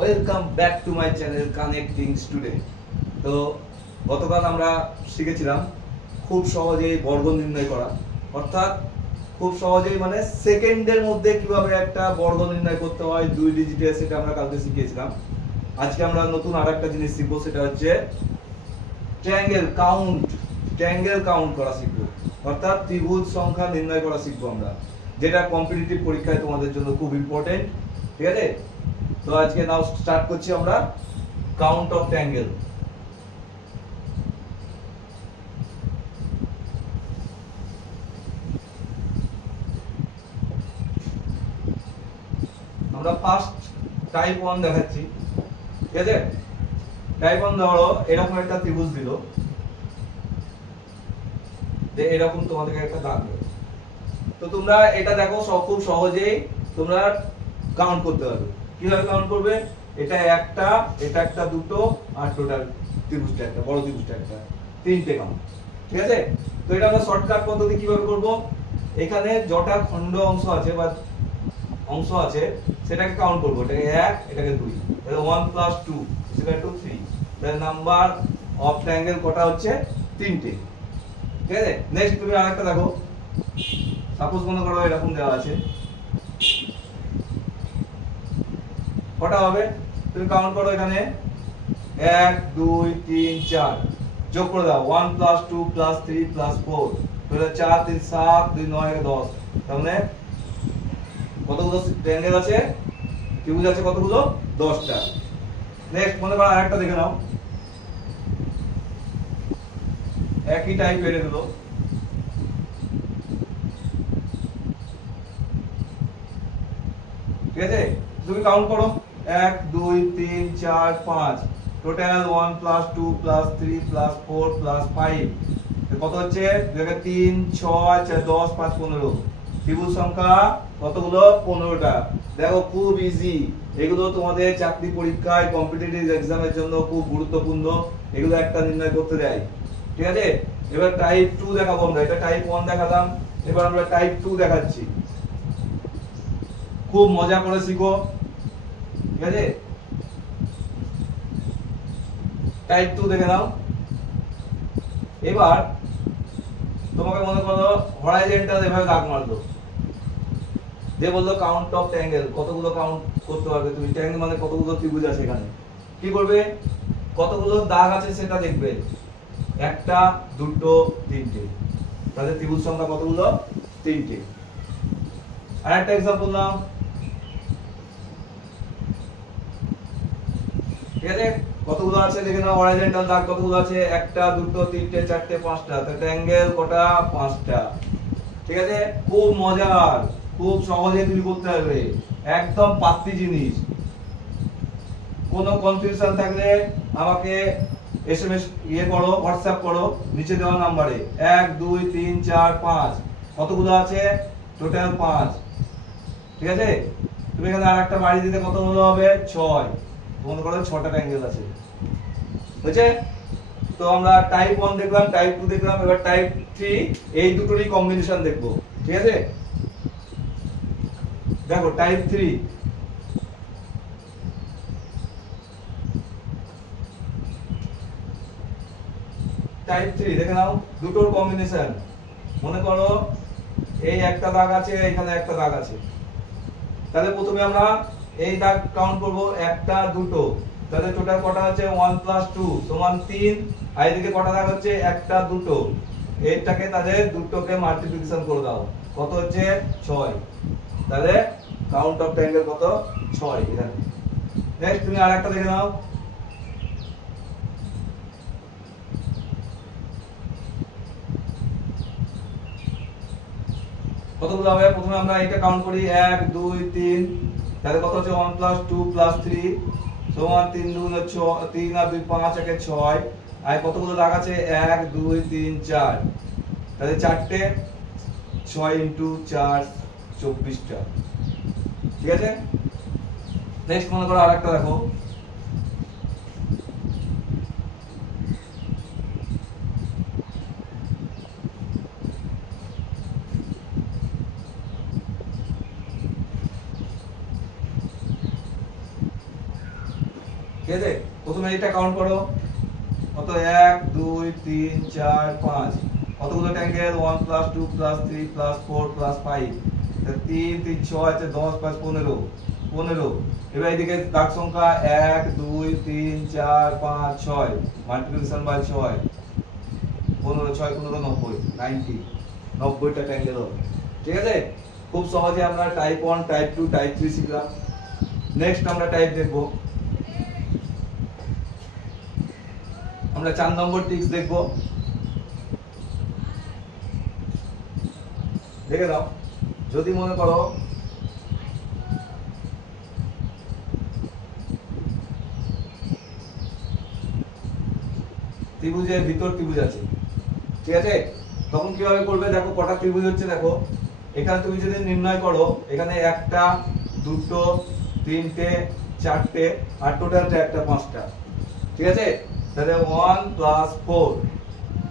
Welcome back to my channel connecting student. তো গতকাল আমরা শিখেছিলাম খুব সহজেই বর্গ নির্ণয় করা, অর্থাৎ খুব সহজেই মানে সেকেন্ডের মধ্যে কিভাবে একটা বর্গ নির্ণয় করতে হয় 2 ডিজিটে, সেটা আমরা কালকে শিখিয়েছিলাম। আজকে আমরা নতুন আরেকটা জিনিস শিখবো, সেটা হচ্ছে ট্রায়াঙ্গেল কাউন্ট করা শিখবো, অর্থাৎ ত্রিভুজ সংখ্যা নির্ণয় করা শিখবো আমরা, যেটা কম্পিটিটিভ পরীক্ষায় তোমাদের জন্য খুব ইম্পর্টেন্ট। ঠিক আছে, তো আজকে নাও স্টার্ট করছি আমরা কাউন্ট অফ ট্রায়াঙ্গেল। আমরা ফার্স্ট টাইপ 1 দেখাচ্ছি। ঠিক আছে, টাইপ 1 ধরো এরকম একটা ত্রিভুজ দিল, যে এরকম তোমাদেরকে একটা দাগ দেবে। তো তোমরা এটা দেখো খুব সহজেই তোমরা কাউন্ট করতে পারবে। কিভাবে কাউন্ট করবে? এটা একটা দুটো আর টোটাল ত্রিভুজটা একটা, বড় ত্রিভুজটা একটা, তিনটে কাউন্ট। ঠিক আছে, তো এটা আমরা শর্টকাট পদ্ধতি কিভাবে করব? এখানে যটা খণ্ড অংশ আছে বা অংশ আছে সেটাকে কাউন্ট করব। এটাকে 1, এটাকে 2, তাহলে 1 + 2 = 3। তাহলে নাম্বার অফ ট্রায়াঙ্গেল কটা হচ্ছে? তিনটে। ঠিক আছে, নেক্সট তুমি আরেকটা দেখো। সাপোজ মনে করো এরকম দেওয়া আছে, কটা হবে? তুমি কাউন্ট করো, এখানে 1 2 3 4 যোগ করে দাও। 1 + 2 + 3 + 4, তাহলে 4 3 7 2 9 10। তাহলে কতগুলো ট্রায়াঙ্গেল আছে, ত্রিভুজ আছে কতগুলো? 10টা। নেক্সট মনে করো আরেকটা দেখে নাও, একই টাইপ এনে দিল। ঠিক আছে, তুমি কাউন্ট করো 1 2 3 4 5, টোটাল 1 + 2 + 3 + 4 + 5, কত হচ্ছে? 3 6 4 10 5 15। ত্রিভুজ সংখ্যা কতগুলো? 15টা। দেখো খুব ইজি, এগুলো তোমাদের চাকরি পরীক্ষায় কম্পিটিটিভ এক্সামের জন্য খুব গুরুত্বপূর্ণ, এগুলো একটা নির্ণয় করতে দেয়। ঠিক আছে, এবার টাইপ 2 দেখাবো আমরা। এটা টাইপ 1 দেখালাম, এবার আমরা টাইপ 2 দেখাচ্ছি। খুব মজা করে শিখো। ঠিক আছে, টাইপ 2 দেখে নাও। এবার তোমাকে মনে করো হরাইজন্টাল এভাবে দাগ মারলো, যে বললো কাউন্ট অফ ট্রায়াঙ্গেল, কতগুলো কাউন্ট করতে পারবে তুমি? ট্রায়াঙ্গেল মানে কতগুলো ত্রিভুজ আছে এখানে। কি করবে? কতগুলো দাগ আছে সেটা দেখবে, 1 2 3টে। তাহলে ত্রিভুজ সংখ্যা কতগুলো? 3টে। আরেকটা एग्जांपल নাও। ঠিক আছে, কতগুলো আছে দেখে নাও। হরাইজন্টাল দাগ কতগুলো আছে? 1 2 3 4 5টা। তো ট্রায়াঙ্গেল কটা? 5টা। ঠিক আছে, খুব মজার, খুব সহজে তুমি করতে পারবে, একদম পাত্তি জিনিস। কোনো কনফিউশন থাকলে আমাকে এসএমএস করো, হোয়াটসঅ্যাপ করো নিচে দেওয়া নম্বরে। 1 2 3 4 5 কতগুলো আছে? টোটাল 5। ঠিক আছে, তুমি এখানে আরেকটা বাড়ি দিতে কতগুলো হবে? 6। মনে করো 6টা ট্রায়াঙ্গেল আছে। বুঝছে? তো আমরা টাইপ 1 দেখলাম, টাইপ 2 দেখলাম, এবার টাইপ 3 এই দুটোরই কম্বিনেশন দেখব। ঠিক আছে, দেখো টাইপ 3। টাইপ 3 দেখে নাও, দুটোর কম্বিনেশন। মনে করো এই একটা দাগ আছে, এখানে একটা দাগ আছে। তাহলে প্রথমে আমরা এই দাগ কাউন্ট করব, 1 2। তাহলে টোটাল কটা আছে? 1 + 2 = 3। আর এদিকে কটা দাগ হচ্ছে? 1 2। এইটাকে তাদের দুটোকে মাল্টিপ্লিকেশন করে দাও, কত হচ্ছে? 6। তাহলে কাউন্ট অফ ট্রায়াঙ্গেল কত? 6 এখানে। নেক্সট তুমি আরেকটা দেখে নাও। কতগুলো হবে? প্রথমে আমরা এটা কাউন্ট করি, 1 2 3। তাহলে কত হচ্ছে? 1 + 2 + 3 = 3 2 6, 3 আর 2 5 একে 6। আর কতগুলো দাগ আছে? 1 2 3 4। তাহলে 4টে, 6 × 4 24টা। ঠিক আছে, নেক্সট মনে করো আরেকটা দেখো। ঠিক আছে, প্রথমে এটা কাউন্ট করো, কত 1 2 3 4 5, কতগুলো ট্যাঙ্গেল 1 + 2 + 3 + 4 + 5, 3 3 6 আছে 10 5 15 15। এবার এদিকে দাগ সংখ্যা 1 2 3 4 5 6 মাল্টিপ্লিকেশন বাই 6 15 6 15 90 90 90টা ট্যাঙ্গেল হবে। ঠিক আছে, খুব সহজে আমরা টাইপ 1 টাইপ 2 টাইপ 3 শিখলাম। নেক্সট আমরা টাইপ দেখব, আমরা 4 নম্বর টিপস দেখব। দেখে দাও, যদি মনে করো ত্রিভুজের ভিতর ত্রিভুজ আছে, ঠিক আছে, তখন কিভাবে করবে দেখো, কটা ত্রিভুজ হচ্ছে দেখো, এখানে তুমি যদি নির্ণয় করো, এখানে একটা দুটো তিনটে চারটে আর টোটালটা একটা 5টা, ঠিক আছে, তাহলে 1 + 4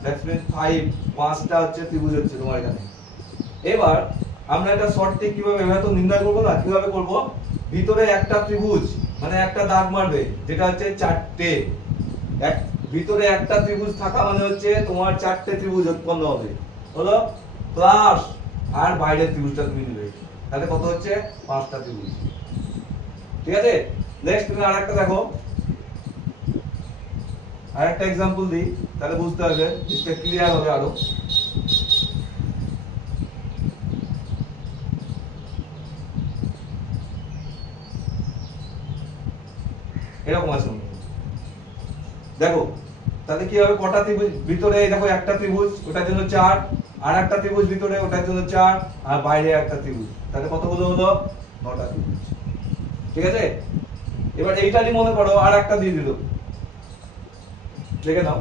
দ্যাটস মিন 5, 5টা হচ্ছে ত্রিভুজ হচ্ছে তোমার এখানে। এবার আমরা এটা শর্ট ট্রিক কিভাবে এভাবে তো নির্ণয় করব না, কিভাবে করব, ভিতরে একটা ত্রিভুজ মানে একটা দাগ মারবে যেটা হচ্ছে 4টে, ভিতরে একটা ত্রিভুজ থাকা মানে হচ্ছে তোমার 4টে ত্রিভুজ উৎপন্ন হবে, হলো প্লাস আর বাইরের ত্রিভুজটা তুমি নেবে, তাহলে কত হচ্ছে 5টা ত্রিভুজ। ঠিক আছে, নেক্সট তুমি আরেকটা দেখো, আরেকটা एग्जांपल দিই, তাহলে বুঝতে হবে, এটা ক্লিয়ার হবে আরো। এরকম আছে দেখো, তাহলে কি হবে, কটা ত্রিভুজ ভিতরে, দেখো একটা ত্রিভুজ ওটার জন্য 4, আর একটা ত্রিভুজ ভিতরে ওটার জন্য 4, আর বাইরে একটা ত্রিভুজ, তাহলে কতগুলো হলো 9টা ত্রিভুজ। ঠিক আছে, এবার এইটারই মনে করো আর একটা দিয়ে দিল, দেখে নাও,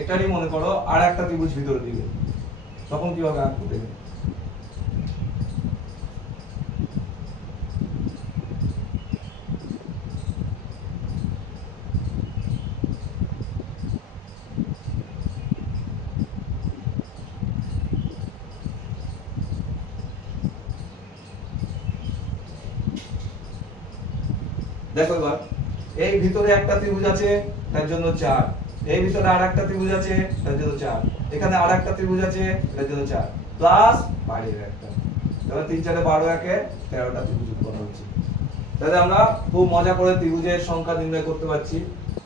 এটারই মনে করো আর একটা ত্রিভুজ ভিতরে দিবে, তখন কি হবে আঁকবো দেখে। দেখো এবার এই ভিতরে একটা ত্রিভুজ আছে তার জন্য 4, এই ভিতরে আরেকটা ত্রিভুজ আছে তার জন্য 4, এখানে আরেকটা ত্রিভুজ আছে তার জন্য 4 প্লাস বাইরের একটা, তাহলে 3 4 12 একে 13টা ত্রিভুজ উৎপন্ন হচ্ছে। তাহলে আমরা খুব মজা করে ত্রিভুজের সংখ্যা নির্ণয় করতে পারছি।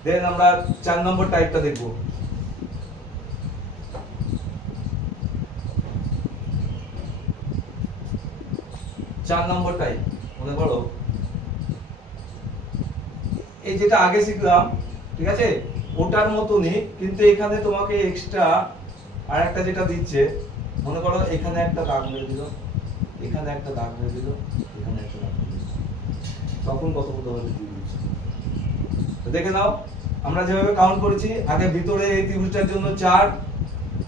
দেন আমরা 4 নম্বর টাইপটা দেখব। 4 নম্বর টাইপ মনে করো এই যেটা আগে শিখলাম, ঠিক আছে, ওটার মতনই, কিন্তু এখানে তোমাকে এক্সট্রা আরেকটা যেটা দিচ্ছে, মনে করো এখানে একটা দাগ মেরে দিল, এখানে একটা দাগ মেরে দিল, এখানে একটা দাগ মেরে দিল, তখন কতগুলো হবে ত্রিভুজ দেখে নাও। আমরা যেভাবে কাউন্ট করেছি, আগে ভিতরে এই ত্রিভুজটার জন্য 4,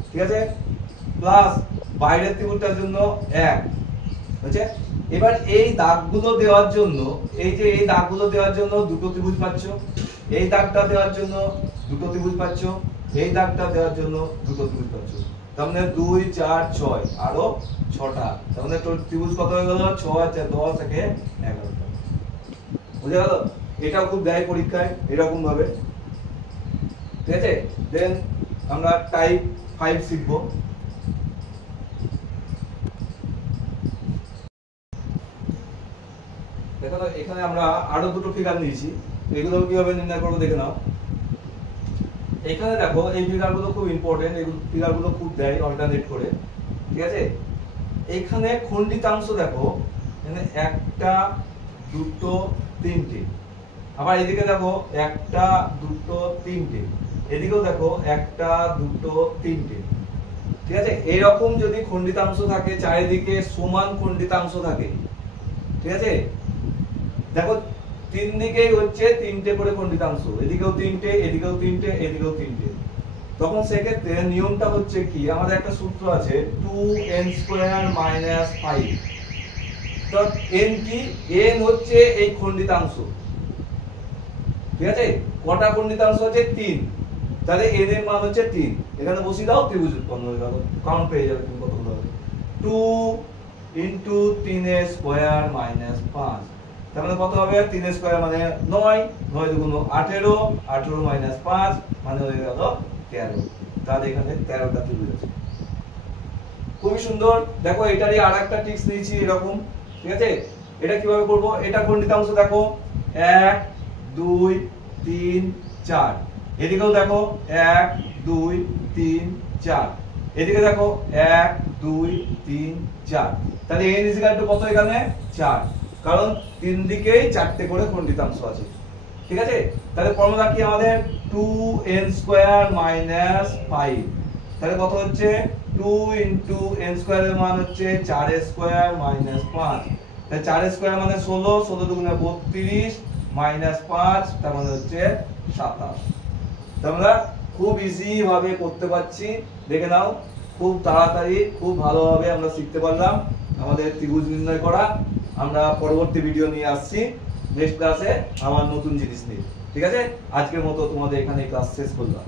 ঠিক আছে, প্লাস বাইরের ত্রিভুজটার জন্য 1, বুঝছে। এবার এই দাগগুলো দেওয়ার জন্য, এই যে এই দাগগুলো দেওয়ার জন্য দুটো ত্রিভুজ পাচ্ছ, এই দাগটা দেওয়ার জন্য দুটো ত্রিভুজ পাচ্ছ, এই দাগটা দেওয়ার জন্য দুটো ত্রিভুজ পাচ্ছ, তার মানে 2 4 6 আরো 6টা, তার মানে ত্রিভুজ কত হয়ে গেল 6 4 10 একে 11টা। বুঝে গেল? এটাও খুব দেয় পরীক্ষায় এরকম ভাবে, ঠিক আছে। দেন আমরা টাইপ 5 শিখবো। দেখো তো এখানে আমরা আরো দুটো ফিগার নিয়েছি, এগুলো কিভাবে নির্ণয় করব দেখে নাও। এখানে দেখো এই ফিগারগুলো খুব ইম্পর্টেন্ট, এই ফিগারগুলো খুব দেয় অল্টারনেট করে, ঠিক আছে। এখানে খণ্ডিতাংশ দেখো, এখানে একটা দুটো তিনটে, আবার এদিকে দেখো একটা দুটো তিনটে, এদিকেও দেখো একটা দুটো তিনটে, ঠিক আছে। এরকম যদি খণ্ডিতাংশ থাকে, চারিদিকে সমান খণ্ডিতাংশ থাকে, ঠিক আছে, দেখো তিন দিকেই হচ্ছে তিনটে করে খণ্ডিতাংশ, এদিকেও তিনটে, এদিকেও তিনটে, এদিকেও তিনটে, তখন সেক্ষেত্রে নিয়মটা হচ্ছে কি, আমাদের একটা সূত্র আছে 2n² - 5, তো n কি, n হচ্ছে এই খণ্ডিতাংশ, ঠিক আছে। কটা খণ্ডিতাংশ আছে 3, তাহলে n এর মান হচ্ছে 3, এখানে বসিয়ে দাও, ত্রিভুজ উৎপন্ন হয়ে গেল, কাউন্ট পেয়ে যাবে তুমি কতগুলো হবে, 2 × 3n² - 5, তার মানে কত হবে 3 স্কয়ার মানে 9, 9 দুগুণ 18, 18 মাইনাস 5 মানে হয়ে গেল 13। তাহলে এখানে 13টা ত্রিভুজ আছে। খুবই সুন্দর। দেখো এটারই আরেকটা ট্রিক্স দিয়েছি এরকম, ঠিক আছে? এটা কিভাবে করব? এটা খণ্ডিতাংশ দেখো 1 2 3 4, এদিকেও দেখো 1 2 3 4, এদিকে দেখো 1 2 3 4। তাহলে n কত এখানে 4, কারণ তিন দিকেই চারটে করে খণ্ডিতাংশ আছে, ঠিক আছে? তাহলে ফর্মুলা কি আমাদের 2n স্কয়ার মাইনাস 5, তাহলে কত হচ্ছে 2 ইনটু n স্কয়ার এর মান হচ্ছে 4 স্কয়ার মাইনাস 5, তাহলে 4 স্কয়ার মানে 16, 16 দুগুণে 32 মাইনাস 5 তার মানে হচ্ছে 27। তোমরা খুব ইজি ভাবে করতে পারছি, দেখে নাও। খুব তাড়াতাড়ি খুব ভালোভাবে আমরা শিখতে পারলাম আমাদের ত্রিভুজ নির্ণয় করা। আমরা পরবর্তী ভিডিও নিয়ে আসছি নেক্সট ক্লাসে আবার নতুন জিনিস নিয়ে, ঠিক আছে? আজকের মতো তোমাদের এখানে ক্লাস শেষ করলাম।